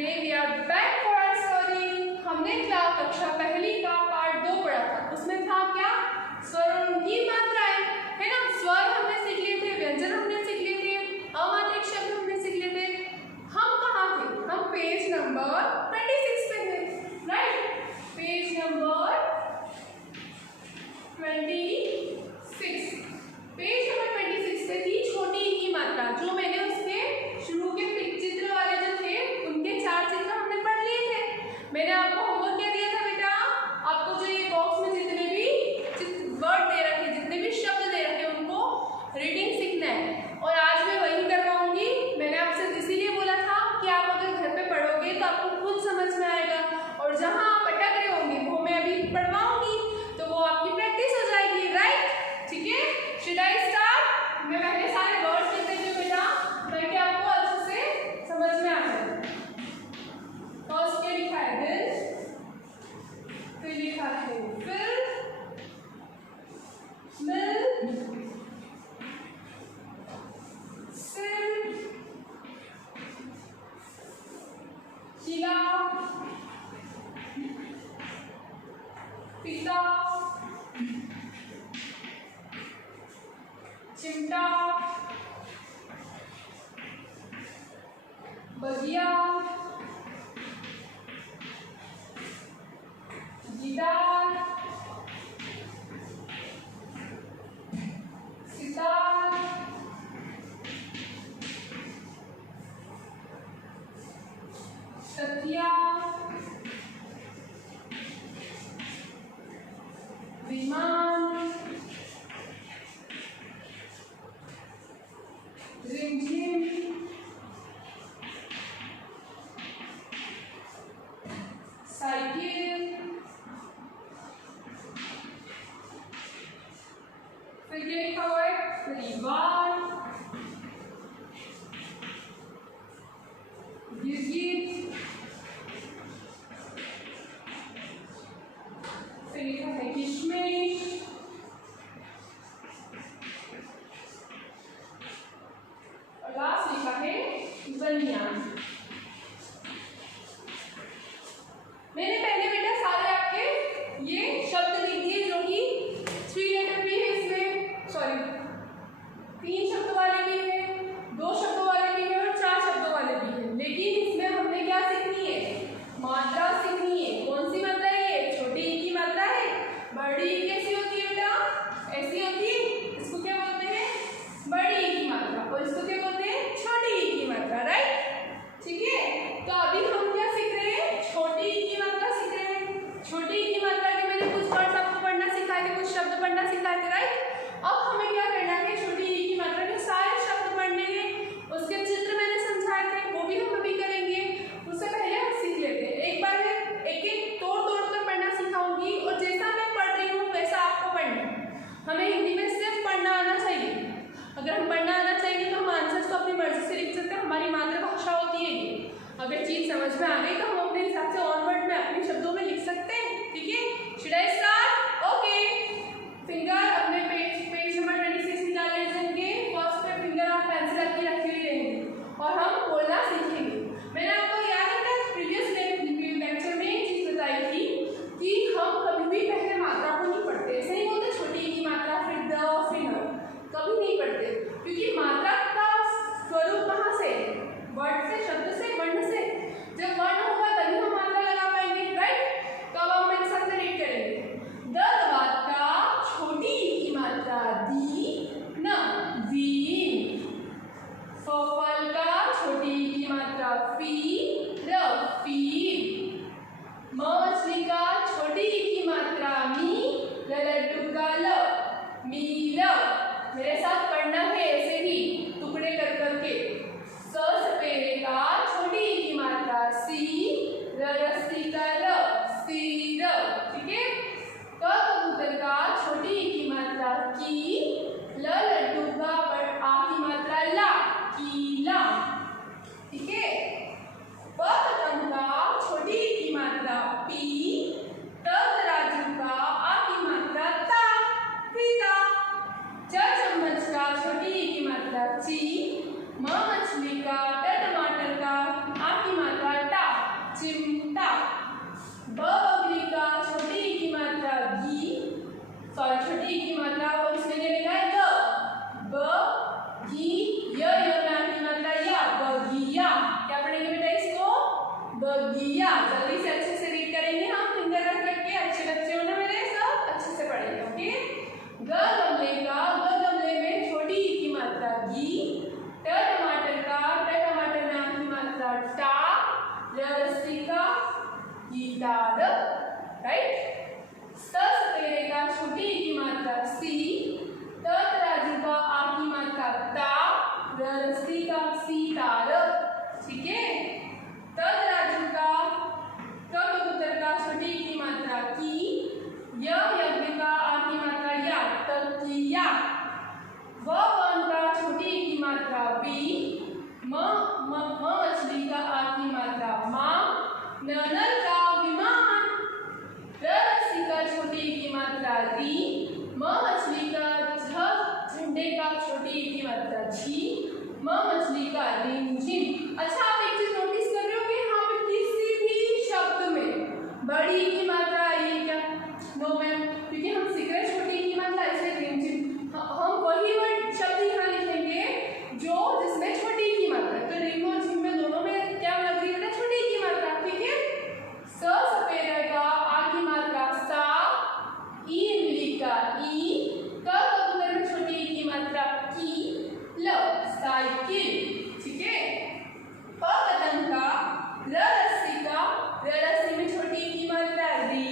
Today we are back for our study. हमने कक्षा पहली का पार्ट 2 पढ़ा था। उसमें था क्या? स्वर और उनकी मात्राएं, है ना। स्वर हमने सीख लिए थे, व्यंजन हमने सीख लिए थे, अमात्रिक शब्द हमने सीख लिए थे। हम कहाँ थे? हम पेज नंबर 26 पे थे, right. Page number 26, page number 26 पे थी छोटी ई की मात्रा। जो मैंने उसके शुरू के चित्र वाले जो थे उनके 4 चित्र हमने पढ़ लिए थे। मैंने आपको होमवर्क क्या दिया था बेटा? आपको जो ये बॉक्स में जितने भी वर्ड दे रखे, जितने भी शब्द दे रखे, उनको रीडिंग सीखना है। और आज मैं वही करवाऊंगी। मैंने आपसे इसीलिए बोला था कि आप अगर घर पे पढ़ोगे तो आपको खुद समझ में आएगा, और जहाँ आप अटक रहे होंगे वो मैं अभी पढ़वाऊंगी तो वो आपकी प्रैक्टिस हो जाएगी, राइट। ठीक है, शुड आई स्टार्ट? मैं पहले सारे वर्ड्स लिख देती हूँ बेटा, ताकि आपको अच्छे से समझ में आ जाए। फर्स्ट क्या लिखा है? दिल, फिर लिखा है फिर, मिल, सिर, शिला, पिता, चिमटा, बगिया, गिटार, सितार, तकिया, विमान, रिमझिम, साइकिल, फिर क्या लिखा हुआ है? परिवार, गिरगिट, फिर लिखा है किशमिश, और लास्ट लिखा है बनियान। मैंने पहले बेटा सारे आपके ये शब्द लिख दिए जो कि 3 लेटर भी है इसमें, सॉरी 3 शब्दों वाले भी है, 2 शब्दों वाले भी है और 4 शब्दों वाले भी है। लेकिन इसमें हमने क्या सीखनी है? मात्रा सीखनी है। कौन सी मात्रा है ये? छोटी ई की मात्रा है। बड़ी ई कैसी होती है बेटा? ऐसी होती है। इसको क्या बोलते हैं? बड़ी ई की मात्रा। और इसको क्या बोलते हैं? छोटी ई की मात्रा, राइट। ठीक है, तो अभी हम क्या सीख रहे हैं? छोटी ई की मात्रा सीख रहे हैं। छोटी ई की मात्रा के मैंने कुछ वर्ड्स आपको पढ़ना सिखाए थे, कुछ शब्द पढ़ना सिखाए थे, राइट। अब हमें क्या करना है? छोटी ई की मात्रा के सारे शब्द पढ़ने हैं। उसके चित्र मैंने समझाए थे, वो भी हम अभी करेंगे। उससे पहले हम सीख लेते हैं। एक बार मैं एक एक तोड़ कर पढ़ना सिखाऊंगी, और जैसा मैं पढ़ रही हूँ वैसा आपको पढ़ना है। हमें हिंदी में सिर्फ पढ़ना आना चाहिए। अगर हम पढ़ना आना चाहिए तो हम आंसर्स तो अपनी मर्जी से लिख सकते हैं। हमारी मातृभाषा होती है ये। अगर चीज समझ में आ गई तो हम अपने हिसाब से ऑनवर्ड में अपने शब्दों में लिख सकते हैं। ठीक है, should I start? Okay, finger अपने पेज नंबर 26 निकाल लीजिए। फर्स्ट पे फिंगर आप पेंसिल आपकी रखी हुई रहेंगे और हम बोलना सीखेंगे। मैंने आपको याद है प्रीवियस लेक्चर में एक चीज बताई थी कि हम कभी भी पहले मात्रा को नहीं पढ़ते। ऐसे नहीं बोलते छोटी ई की मात्रा फिर द और फिर न, कभी नहीं पढ़ते। क्योंकि मात्रा का स्वरूप कहाँ से? वर्ड से, शब्द से, वर्ण से। जब वर्ण होगा तभी हम मात्रा लगा पाएंगे, राइट। तो अब हम मेरे साथ रीड करेंगे। द दवात का छोटी ई की मात्रा दी न, वीन। फल का छोटी ई की मात्रा फी, र, फील। मछली का छोटी ई की मात्रा मी, लड्डू का ल, मील। मेरे साथ पढ़ना है ऐसे ही टुकड़े कर करके। सपेरे का छोटी ई की मात्रा सी, रस्सी का र, सीर। ठीक है, कबूतर का छोटी ई की मात्रा की, लड्डू का आ की मात्रा ला, कीला। ठीक है, पतंग का छोटी ई की मात्रा पी, तराजू का आ की मात्रा ता, पिता। चम्मच का छोटी ई की मात्रा ची, न नल का विमान, र रस्सी का छोटी की मात्रा री, म मछली का, झ झंडे का छोटी की मात्रा झी, म मछली का रिमझिम। अच्छा, आप एक चीज नोटिस कर रहे हो कि यहाँ पे किसी भी शब्द में बड़ी की मात्रा आई है क्या? नो मैम, क्योंकि हम सीख रहे छोटी की मात्रा, इसलिए रिमझिम। हम वही वर्ड शब्द यहाँ लिखेंगे जो जिसमें छोटी की मात्रा। तो रिम और झिम में दोनों में क्या लग रही है? छोटी की मात्रा। ठीक है, स सपेरे का, आ की मात्रा सा, ई इमली का ई, क कबूतर में छोटी की मात्रा की, ल साइकिल। ठीक है, प पतंग का, र रस्सी का, र रस्सी में छोटी की मात्रा री,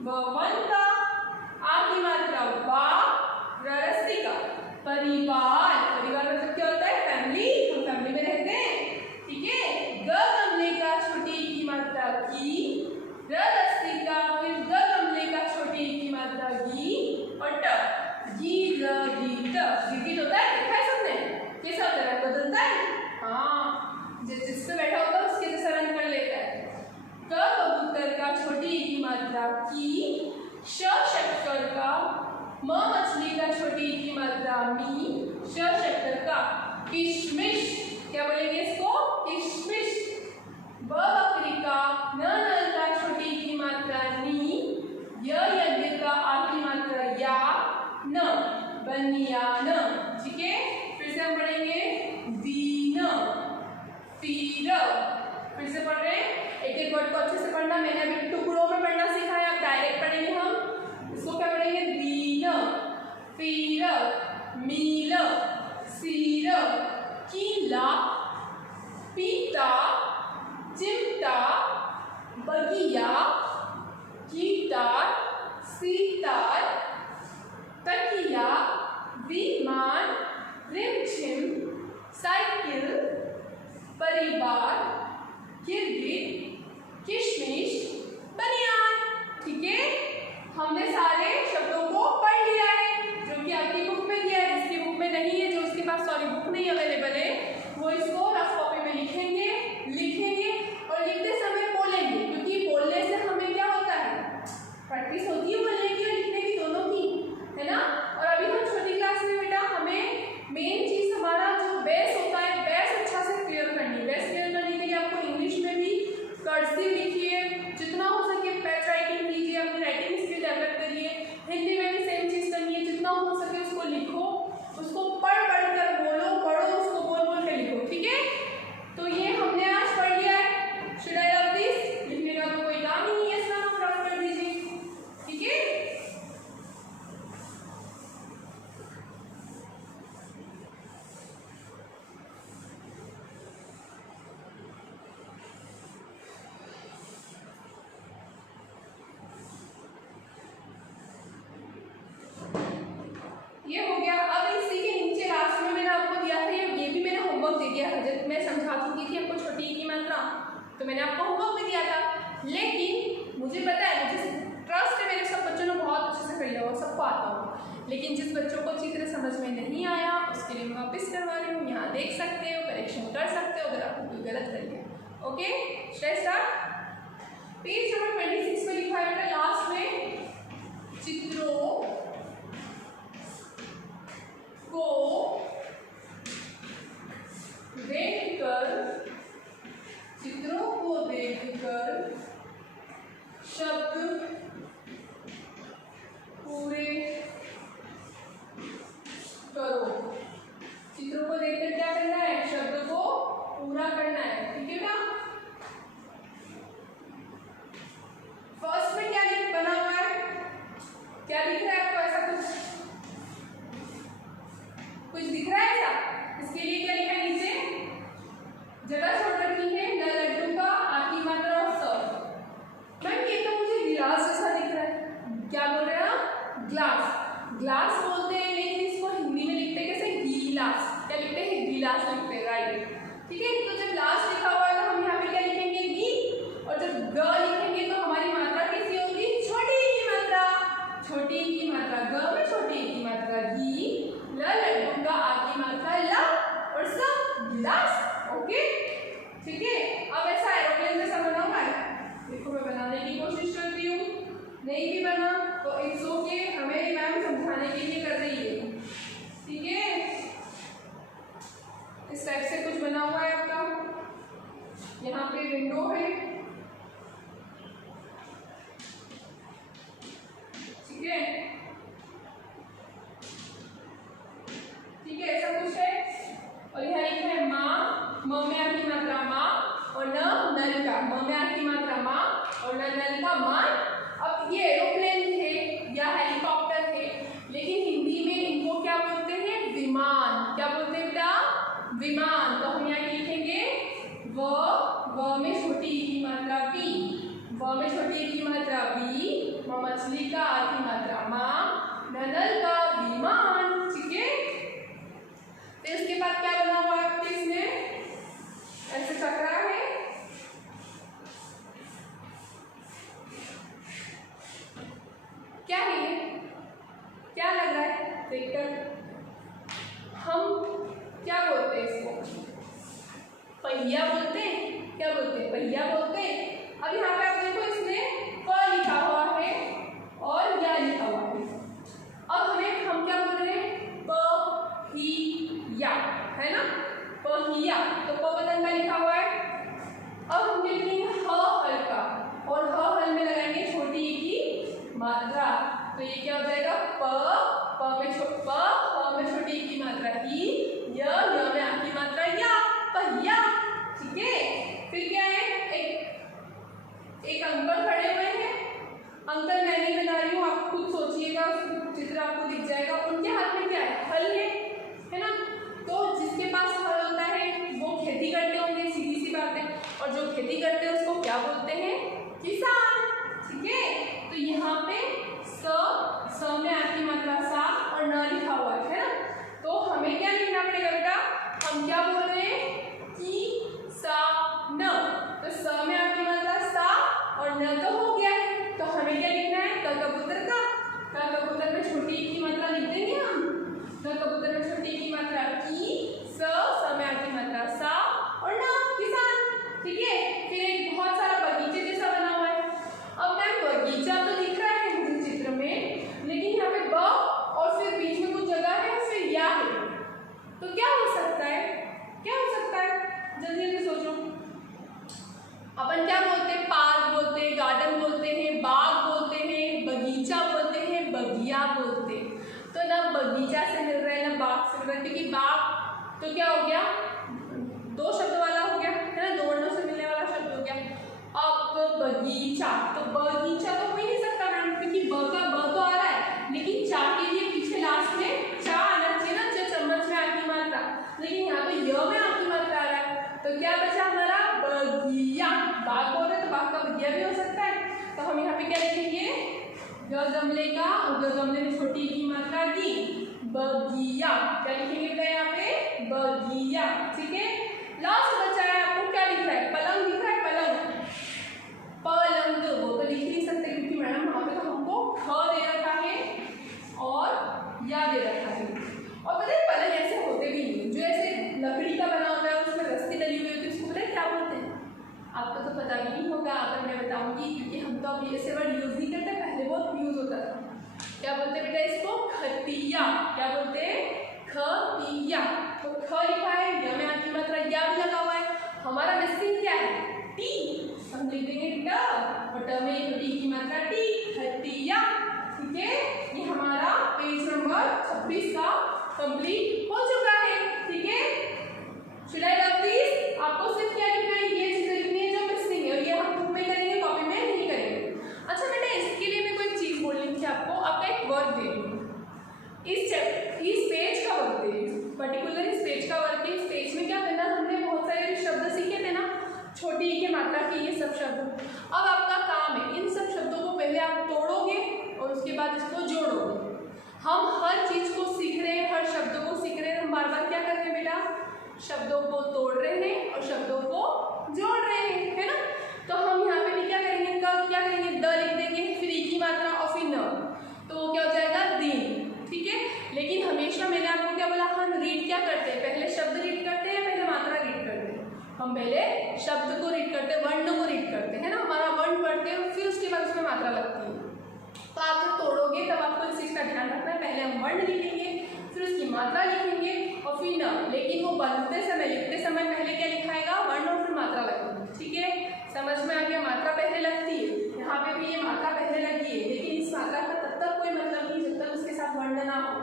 व वन का, आ की मात्रा वा, र रस्सी का परिवार। परिवार मतलब क्या होता है? फैमिली, हम फैमिली में रहते हैं। ठीक है, ग गमले का छोटी की मात्रा की, र रस्सी का, फिर ग गमले का छोटी की मात्रा गी, और ट गी र गी ट। रिपीट होता है, देखा है सबने? कैसा होता है? बदलता है। हाँ, जिस पे बैठा होता है उसके जैसा रंग कर लेता है। क कबूतर का छोटी की मात्रा की, श शक्कर का, म मछली का छोटी की मात्रा मी, श शक्कर का किशमिश। क्या बोलेंगे इसको? किशमिश। ब बकरी का, न नल का छोटी की मात्रा नी, य यज्ञ का, आ की मात्रा या, न बनियान। ठीक है, फिर से हम पढ़ेंगे दीन, तीर। फिर से पढ़ रहे हैं, एक एक वर्ड को अच्छे से पढ़ना। मैंने अभी टुकड़ों में पढ़ना सीखा है, अब डायरेक्ट पढ़ेंगे हम। इसको क्या पढ़ेंगे? दीन, पीर, मील, सीर, कीला, पीता, चिमटा, बगिया, गिटार, सितार, तकिया, विमान, रिमझिम, साइकिल, परिवार, गिरगिट, किशमिश, बनियान। ठीक है, हमने सारे शब्दों को पढ़ लिया है जो कि आपकी बुक में दिया है। जिसकी बुक में नहीं है, जो उसके पास बुक नहीं अवेलेबल है, वो इसको रफ कॉपी में लिखेंगे और लिखते समय बोलेंगे, क्योंकि बोलने से हमें क्या होता है? प्रैक्टिस होती है बोलने की और लिखने की, दोनों की, है ना। और अभी हम छोटी क्लास में बेटा हमें मेन चीज हमारा जो बेस होता है, बेस अच्छा से क्लियर करनी है। बेस क्लियर करने के लिए आपको इंग्लिश में भी कर्सिव लिखिए, जितना हो सके पैच राइटिंग कीजिए, अपनी राइटिंग स्किल डेवलप करिए। हिंदी में भी सेम चीज करनी है, जितना हो सके उसको लिखो, उसको पढ़ कर बोलो, पढ़ो उसको, बोल के लिखो। ठीक है, तो ये हमने आज पढ़ लिया है। Should I love this? लिखने का तो कोई काम ही नहीं है, इसका आप रफ कर दीजिए। ठीक है, ये हो गया। अब इसी के नीचे लास्ट में मैंने आपको दिया था, ये भी मैंने होमवर्क दे दिया था। जब मैं समझा चुकी थी आपको छोटी की मात्रा, तो मैंने आपको होमवर्क भी दिया था। लेकिन मुझे पता है, मुझे ट्रस्ट है, मेरे सब बच्चों ने बहुत अच्छे से कर लिया होगा, सबको आता होगा। लेकिन जिस बच्चों को चित्र समझ में नहीं आया, उसके लिए मैं वापस करवा रही हूँ। यहाँ देख सकते हो, करेक्शन कर सकते हो अगर आपको कोई गलत कर लिया। Okay, start. पेज नंबर 26 में लिखा है लास्ट में, चित्रों को देखकर शब्द पूरे करो। चित्रों को देखकर क्या करना है? शब्द को पूरा करना है। ठीक है ना। फर्स्ट में क्या बना हुआ है? क्या दिख रहा है आपको? ऐसा कुछ दिख रहा है ऐसा? इसके लिए क्या लिखा है नीचे? जगह छोड़ रखी है, न लड्डू का, आ की मात्रा और स। मैम ये तो मुझे गिलास जैसा दिख रहा है। क्या बोल रहे हैं आप? ग्लास। ग्लास बोलते हैं, लेकिन इसको हिंदी में लिखते हैं कैसे? गिलास। क्या लिखते हैं? गिलास लिखते हैं, राइट। ठीक है, तो जब ग्लास लिखा हुआ है तो हम यहाँ पे क्या लिखेंगे? गी। और जब ग लिखेंगे तो हमारी मात्रा कैसी होगी? छोटी की मात्रा। छोटी की मात्रा ग में, छोटी की मात्रा गी, ल लड्डू का, आ की मात्रा ल, और स और नल का मान। अब ये एरोप्लेन थे या हेलीकॉप्टर थे, लेकिन हिंदी में इनको क्या बोलते हैं? विमान। क्या बोलते हैं बेटा? विमान। तो हम यहाँ लिखेंगे व में छोटी ई की मात्रा बी, व में छोटी ई की मात्रा बी, मछली का आ की मात्रा माँ, नल का विमान। ठीक है, तो इसके बाद क्या बना हुआ है आपके इसमें? ऐसे टकरा है, क्या है ये? क्या लग रहा है? ट्रैक्टर। हम क्या बोलते हैं इसको? पहिया बोलते हैं। क्या बोलते हैं? पहिया बोलते हैं। अब यहाँ पे आप देखो इसमें प लिखा हुआ है और या लिखा हुआ है। अब हम क्या बोल रहे हैं? प ही या, है ना? पहिया। तो प बदन का लिखा हुआ है। अब हम लिखेंगे ह हल का, और ह हल में लगाएंगे छोटी ई की मात्रा। तो ये क्या हो जाएगा? प में छोटी ई की मात्रा ई, य में आ की मात्रा या, पहिया। ठीक है, फिर क्या है? एक अंकल खड़े हुए हैं। अंकल मैं नहीं बना रही हूँ, आप खुद सोचिएगा, चित्र आपको दिख जाएगा। उनके हाथ में क्या है? हल है ना? तो जिसके पास हल होता है वो खेती करते होंगे, सीधी सी बात है। और जो खेती करते हैं उसको क्या बोलते हैं? किसान। ठीक है, तो यहाँ पे स में आ की मात्रा सा और न लिखा हुआ है ना? तो हमें क्या लिखना पड़ेगा बेटा? हम क्या बोल रहे हैं? कि सा न। तो स में आ की मात्रा सा और न तो हो गया है, तो हमें क्या लिखना है? क कबूतर का। क कबूतर में छोटी ई की मात्रा लिख देंगे हम। क कबूतर में छोटी ई की मात्रा की, स में आ की मात्रा सा और न, किसान। ठीक है, फिर एक बहुत सारा बगीचे जैसा बना हुआ है। अब मैम बगीचा तो दिख रहा है मुझे चित्र में, लेकिन यहाँ पे ब और फिर बीच में कुछ जगह है और फिर या है। तो क्या हो सकता है? क्या हो सकता है? जल्दी जल्दी सोचो। अपन क्या बोलते हैं? पार्क बोलते हैं, गार्डन बोलते हैं, बाग बोलते हैं, बगीचा बोलते हैं, बगिया बोलते हैं। तो ना बगीचा से मिल रहा है ना बाग से मिल रहा है, क्योंकि बाग तो क्या हो गया? दो शब्द वाला हो गया, है ना? दो वर्णों से मिलने वाला शब्द हो गया। अब बगीचा, तो बगीचा तो हो ही नहीं सकता मैम, क्योंकि ब का ब तो आ रहा है, लेकिन चा के लिए पीछे लास्ट में चा आना चाहिए ना, चम्मच में आ की मात्रा, लेकिन यहाँ पे य में आ की मात्रा आ रहा है। तो क्या बचा हमारा? बगिया। बाग बोल रहे तो बाग का बगिया भी हो सकता है। तो हम यहाँ पे क्या लिखेंगे? गमले का, गमले में छोटी ई की मात्रा की, बगिया। क्या लिखेंगे बेटा यहाँ पे? बगिया। ठीक है, लास्ट बचा है आपको क्या लिख रहा है? पलंग दिख रहा है? पलंग, पलंग। वो तो लिख नहीं सकते क्योंकि मैडम वहाँ पे तो हमको ख दे रखा है और या दे रखा है। और पता है पलंग ऐसे होते भी नहीं, जो ऐसे लकड़ी का बना होता है उसमें रस्सी डली हुई होती है, उसको पता है क्या बोलते हैं? आपको तो पता भी नहीं होगा, अगर मैं बताऊंगी, क्योंकि हम तो अभी ऐसे वर्ड यूज नहीं करते, पहले बहुत यूज होता था। क्या बोलते हैं बेटा इसको? खटिया। क्या बोलते हैं? खटिया। तो ख लिखा है, या में आ की मात्रा या भी लगा हुआ है। हमारा मिसिंग क्या है? टी। हम लिख देंगे ट, और ट में टी की मात्रा टी, खटिया। ठीक है, ये हमारा पेज नंबर 26 का कंप्लीट हो चुका है। ठीक है, शुड आई लव दिस? आपको सिर्फ क्या लिखना है? ये चीजें लिखनी है जो मिसिंग है, और ये हम बुक में करेंगे, कॉपी में नहीं करेंगे। अच्छा बेटा, इसके लिए मैं कोई चीज बोलनी थी आपको। आपका एक वर्क दे दूँ, इस पेज का वर्क दे रही हूँ, पर्टिकुलर इस पेज का वर्क है। इस पेज में क्या करना, हमने बहुत सारे शब्द सीखे थे ना, छोटी ई की मात्रा की ये सब शब्द। अब आपका काम है इन सब शब्दों को पहले आप तोड़ोगे और उसके बाद इसको जोड़ोगे। हम हर चीज को सीख रहे हैं, हर शब्दों को सीख रहे हैं, हम बार बार क्या कर रहे हैं बेटा? शब्दों को तोड़ रहे हैं और शब्दों को जोड़ रहे हैं, है ना? तो हम यहाँ पे भी क्या करेंगे? कब क्या करेंगे? द लिख देंगे, फिर ई की मात्रा और फिर न, तो क्या हो जाएगा? दिन। ठीक है, लेकिन हमेशा मैंने आपको क्या बोला? हम रीड क्या करते हैं? पहले शब्द रीड करते हैं, पहले मात्रा रीड करते हैं। हम पहले शब्द को रीड करते हैं, वर्ण को रीड करते हैं ना, हमारा वर्ण पढ़ते हैं, फिर उसके बाद उसमें मात्रा लगती है। तो आप जब तोड़ोगे तब आपको इस चीज़ का ध्यान रखना है, पहले हम वर्ण लिखेंगे, फिर उसकी मात्रा लिखेंगे और फिर न। लेकिन वो बनते समय, लिखते समय पहले क्या लिखाएगा? वर्ण और फिर मात्रा लगेगी। ठीक है, समझ में आ गया? मात्रा पहले लगती है, यहाँ पे भी ये मात्रा पहले लगी है, लेकिन इस मात्रा का तब तक कोई मतलब नहीं जब तक उसके साथ वर्ण ना हो,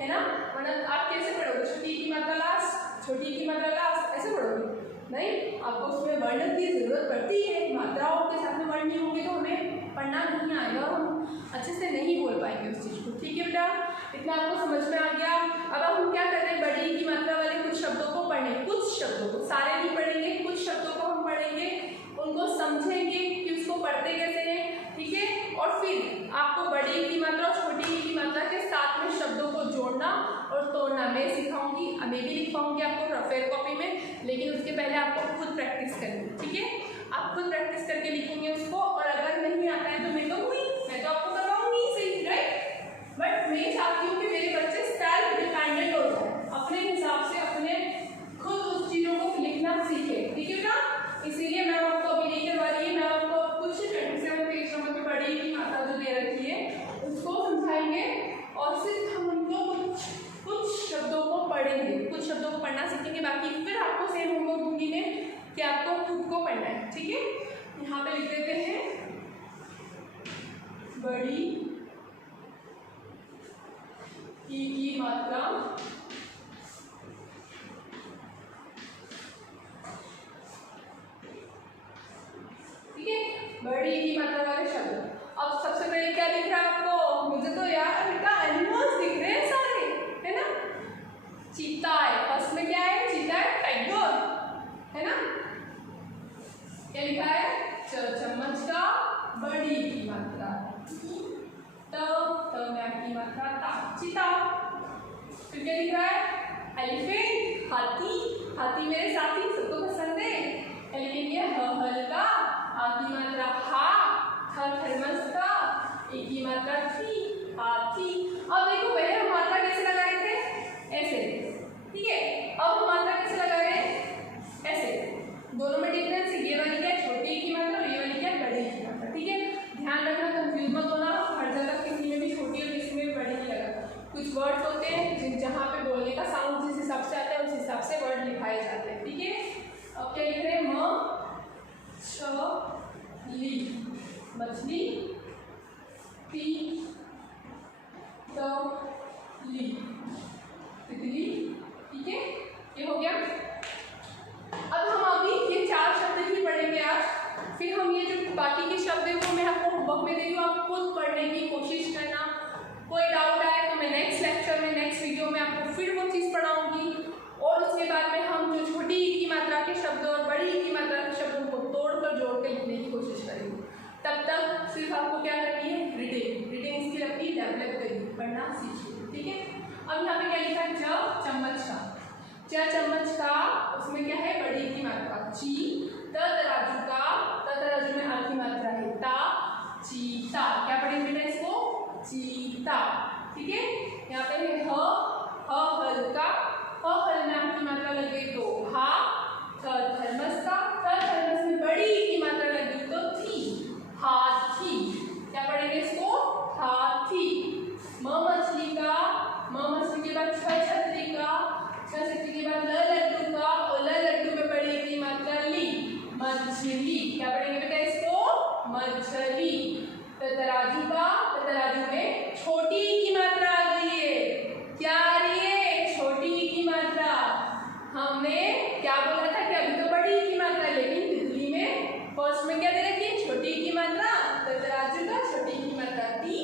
है ना? वरना आप कैसे पढ़ोगे? छोटी की मात्रा लास्ट, छोटी की मात्रा लास्ट, ऐसे पढ़ोगे? नहीं, आपको उसमें वर्ण की जरूरत पड़ती है। मात्राओं के साथ में वर्ण नहीं होंगे तो हमें पढ़ना नहीं आएगा और हम अच्छे से नहीं बोल पाएंगे उस चीज़ को। ठीक है बेटा, इतना आपको समझ में आ गया। अब हम क्या कर रहे हैं, बड़ी की मात्रा वाले कुछ शब्दों को पढ़ें, कुछ शब्दों को, सारे नहीं पढ़ेंगे, कुछ शब्दों को हम पढ़ेंगे, उनको समझेंगे कि उसको पढ़ते कैसे हैं। ठीक है, और फिर आपको बड़ी की मात्रा और छोटी की मात्रा के साथ में शब्दों को जोड़ना और तोड़ना मैं सिखाऊंगी, मैं भी लिखवाऊंगी आपको रफेर कॉपी में, लेकिन उसके पहले आपको खुद प्रैक्टिस करनी है। ठीक है, आप खुद प्रैक्टिस करके लिखेंगे उसको, और अगर नहीं आता है तो मैं तो आपको करवाऊंगी सही, राइट। बट मैं चाहती हूँ कि मेरे बच्चे सेल्फ डिपेंडेंट हो जाए, अपने हिसाब से अपने खुद उस चीज़ों को लिखना सीखे। ठीक है ना, इसीलिए मैं आपको अभी नहीं करवा रही है, मैं आपको कुछ 27 पेज नंबर पे बड़ी की मात्रा जो दे रखी है उसको समझाएंगे, और सिर्फ हम उनको कुछ शब्दों को पढ़ेंगे, कुछ शब्दों को पढ़ना सीखेंगे, बाकी फिर आपको सेम होमवर्क दूंगी मैं कि आपको खुद को पढ़ना है। ठीक है, यहाँ पे लिख देते हैं बड़ी की मात्रा बड़ी की मात्रा वाले शब्द। अब सबसे पहले क्या दिख रहा है आपको, मुझे तो यार बेटा एनिमल्स दिख रहे हैं सारे, है ना। चीता है, फर्स्ट में क्या है, चीता है, टाइगर है ना। क्या लिखा है, चम्मच का बड़ी की मात्रा की मात्रा ता, चीता। फिर क्या लिख रहा है, एलिफेंट, हाथी, हाथी मेरे साथी सबको पसंद है। एलिफेंट ये हल्का, आ की मात्रा हा, थर्मस का, ए की मात्रा थी, हाथी। अब देखो पहले हम मात्रा कैसे लगा रहे थे, ऐसे। ठीक है, अब हम मात्रा कैसे लगा रहे हैं, ऐसे। दोनों में डिफरेंस, ये वाली क्या छोटी की मात्रा और ये वाली क्या बड़ी की मात्रा। ठीक है, ध्यान रखना, कंफ्यूज मत होना, हर जगह किसी में भी छोटी और किसी में भी बड़ी नहीं लगा। कुछ वर्ड्स होते हैं जहाँ पे बोलने का साउंड जिस हिसाब से आता है उस हिसाब से वर्ड लिखाए जाते हैं। ठीक है, अब क्या लिख रहे हैं, मछली, मछली, तितली, तितली। ठीक है, ये हो गया। अब हम अभी ये 4 शब्द ही पढ़ेंगे आज, फिर हम ये जो बाकी के शब्द है वो मैं आपको होमवर्क में दे रही हूँ, आप खुद पढ़ने की कोशिश करना। कोई डाउट आए तो मैं नेक्स्ट लेक्चर में, नेक्स्ट वीडियो में आपको फिर वो चीज़ पढ़ाऊंगी, और उसके बाद में हम जो छोटी की मात्रा के शब्द और बड़ी की मात्रा के शब्दों को तोड़कर जोड़कर लिखने की कोशिश करेंगे। तब तक सिर्फ आपको क्या करनी है, रीडिंग स्किल अपनी डेवलप करिए, पढ़ना सीखिए। ठीक है, अब यहाँ पे क्या लिखा है, चम्मच का, चम्मच का, उसमें क्या है, बड़ी की मात्रा ची, तराजू का, तराजू में आ की मात्रा है ता, चीता। क्या पढ़ेंगे बेटा इसको, चीता। ठीक है, यहाँ पे है हल्का, हल में आपकी मात्रा लगे तो हा, थर्मस का, थर्मस में बड़ी की मात्रा लगी तो थी, हाथी। क्या पढ़ेंगे इसको, हाथी। मछली का, मछली के बाद छतरी का, छतरी के बाद लड्डू का, और लड्डू में बड़ी की मात्रा ली, मछली। क्या पढ़ेंगे बेटा इसको, मछली। तराजू का, तराजू में छोटी की मात्रा आ गई है, क्या आ रही है, छोटी की मात्रा। हमने क्या बोला था कि अभी तो बड़ी की मात्रा, लेकिन तितली में फर्स्ट में क्या दे रखी है, छोटी की मात्रा, तराजू का छोटी की मात्रा ती,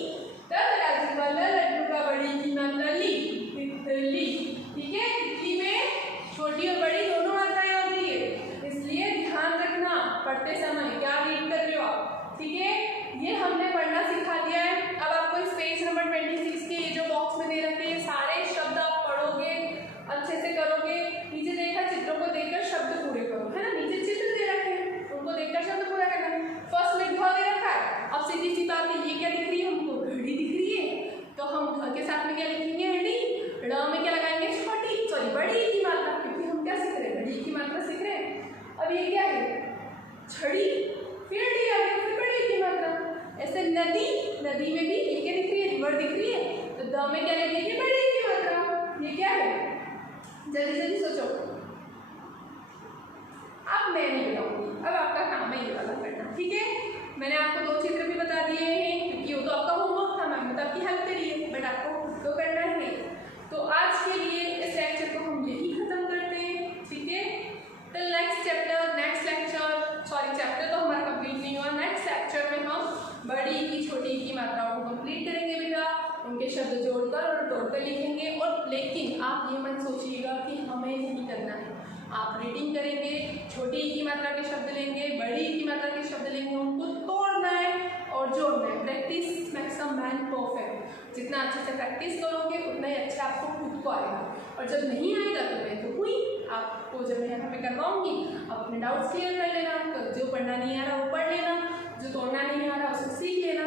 तराजू वाला लड्डू का बड़ी की मात्रा ली, तितली। ठीक है, तितली में छोटी और बड़ी दोनों मात्राएं होती है, इसलिए ध्यान रखना पढ़ते समय क्या रीड कर रहे हो आप। ठीक है, ये हमने पढ़ना सिखा दिया है। अब आपको इस पेज नंबर 26 के ये जो बॉक्स में दे रखे हैं सारे शब्द आप पढ़ोगे, अच्छे से करोगे। नीचे देखा, चित्रों को देखकर शब्द पूरे करो, है ना। नीचे चित्र दे रखे हैं, उनको देखकर शब्द पूरा करना है। फर्स्ट में घ दे रखा है, अब सीधी सी बात है, ये क्या दिख रही है हमको, घड़ी दिख रही है, तो हम घ के साथ में क्या लिखेंगे, घड़ी। ड़ में क्या लगाएंगे, छोटी, सॉरी बड़ी की मात्रा, क्योंकि हम क्या सीख रहे हैं, बड़ी की मात्रा सीख रहे हैं। अब ये क्या है, छड़ी, फिर डी आ गया, फिर बड़ी की मात्रा। ऐसे नदी, नदी में भी ये क्या दिख रही है, रिवर दिख रही है, तो द में क्या लिखेंगे, बड़ी की मात्रा। ये क्या है, जल्दी जल्दी सोचो। अब मैं नहीं बताऊंगी, अब आपका काम है ये वाला करना। ठीक है, मैंने आपको 2 चित्र भी बता दिए हैं, क्योंकि वो तो आपका होमवर्क था, मैंने तो आपकी हेल्प करी है, बट आपको खुद को करना है। तो आज के लिए इस लेक्चर को हम यही खत्म करते हैं। ठीक है, तो नेक्स्ट चैप्टर आप ये मत सोचिएगा कि हमें नहीं करना है। आप रीडिंग करेंगे, छोटी ई की मात्रा के शब्द लेंगे, बड़ी ई की मात्रा के शब्द लेंगे, उनको तोड़ना है और जोड़ना है। Practice makes a man perfect. जितना अच्छे से प्रैक्टिस करोगे उतना ही अच्छा आपको खुद को आएगा। और जब नहीं आएगा तो मैं तो हुई, आपको जब मैं यहाँ पे करवाऊंगी आप अपने डाउट्स क्लियर कर लेना, जो पढ़ना नहीं आ रहा वो पढ़ लेना, जो तोड़ना नहीं आ रहा उसको सीख लेना।